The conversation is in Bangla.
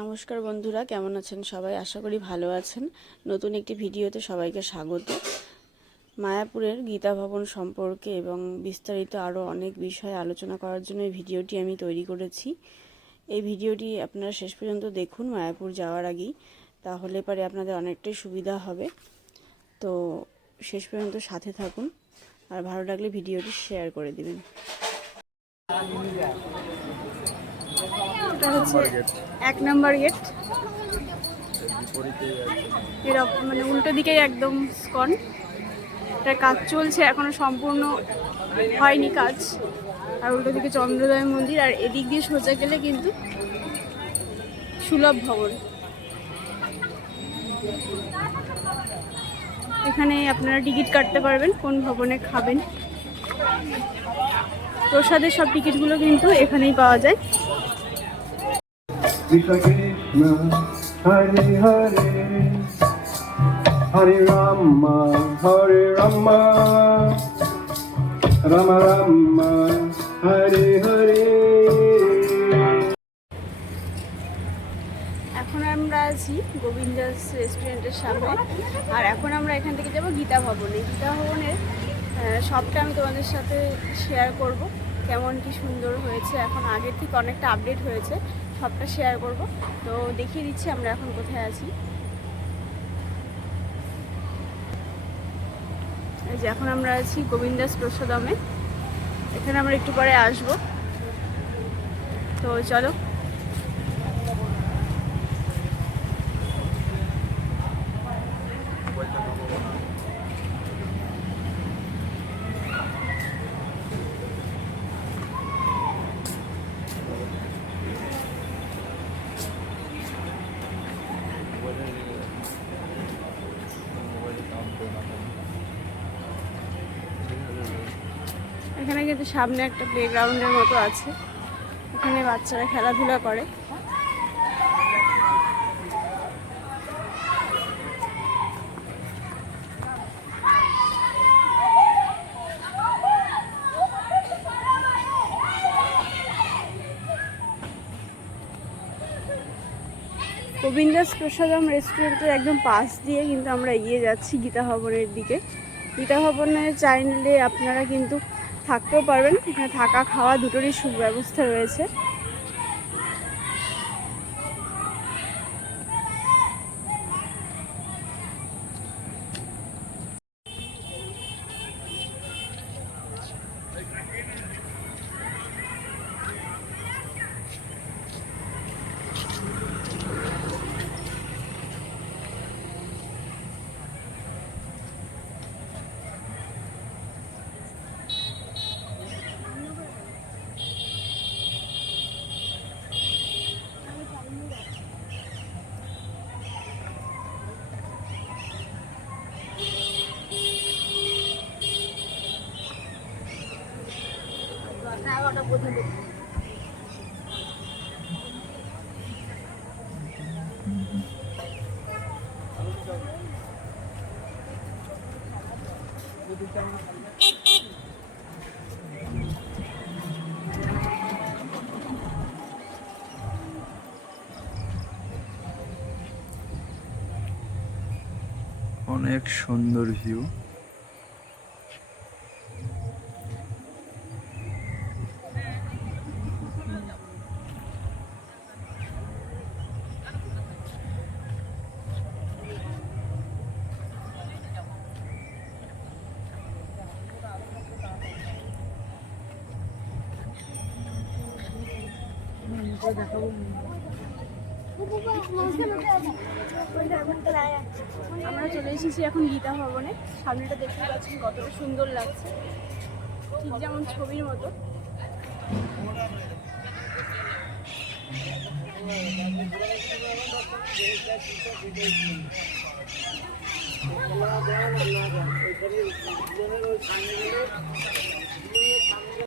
নমস্কার বন্ধুরা, কেমন আছেন সবাই? আশা করি ভালো আছেন। নতুন একটি ভিডিওতে সবাইকে স্বাগত। মায়াপুরের গীতা ভবন সম্পর্কে এবং বিস্তারিত আরও অনেক বিষয় আলোচনা করার জন্য এই ভিডিওটি আমি তৈরি করেছি। এই ভিডিওটি আপনারা শেষ পর্যন্ত দেখুন মায়াপুর যাওয়ার আগেই, তাহলে পরে আপনাদের অনেকটাই সুবিধা হবে। তো শেষ পর্যন্ত সাথে থাকুন, আর ভালো লাগলে ভিডিওটি শেয়ার করে দিবেন। এটা হচ্ছে 1 নম্বর গেট। এর মানে উল্টো দিকেই একদম স্কন। এটার কাজ চলছে, এখনো সম্পূর্ণ হয়নি কাজ। আর উল্টো দিকে চন্দ্রোদয় মন্দির, আর এদিক দিয়ে সোজা গেলে কিন্তু সুলভ ভবন। এখানে আপনারা টিকিট কাটতে পারবেন কোন ভবনে খাবেন। প্রসাদের সব টিকিটগুলো কিন্তু এখানেই পাওয়া যায়। হরে হরে হরে রাম্মা হরে রাম্মা রাম রাম্মা হরে হরে। এখন আমরা আছি গোবিন্দাস রেস্টুরেন্টের সামনে, আর এখন আমরা এখান থেকে যাব গীতা ভবনে। গীতা ভবনের সবটা আমি তোমাদের সাথে শেয়ার করব, কেমন কি সুন্দর হয়েছে। এখন আগের থেকে অনেকটা আপডেট হয়েছে, সবটা শেয়ার করব। তো দেখিয়ে দিচ্ছি আমরা এখন কোথায় আছি। এই যে এখন আমরা আছি গোবিন্দাস প্রসাদমে। এখানে আমরা একটু পরে আসব। তো চলো। এখানে কিন্তু সামনে একটা প্লেগ্রাউন্ডের মতো আছে, এখানে বাচ্চারা খেলাধুলা করে। গোবিন্দাস প্রসাদম রেস্টুরেন্টের একদম পাশ দিয়ে কিন্তু আমরা এগিয়ে যাচ্ছি গীতা ভবনের দিকে। গীতা ভবনে চাইলে আপনারা কিন্তু থাকতেও পারবেন, এখানে থাকা খাওয়া দুটোরই সুব্যবস্থা রয়েছে। অনেক সুন্দর ভিউ। আমরা চলে এসেছি এখন গীতা ভবনে। সামনেটা দেখতে পাচ্ছেন কতটা সুন্দর লাগছে, ঠিক যেমন ছবির মতো।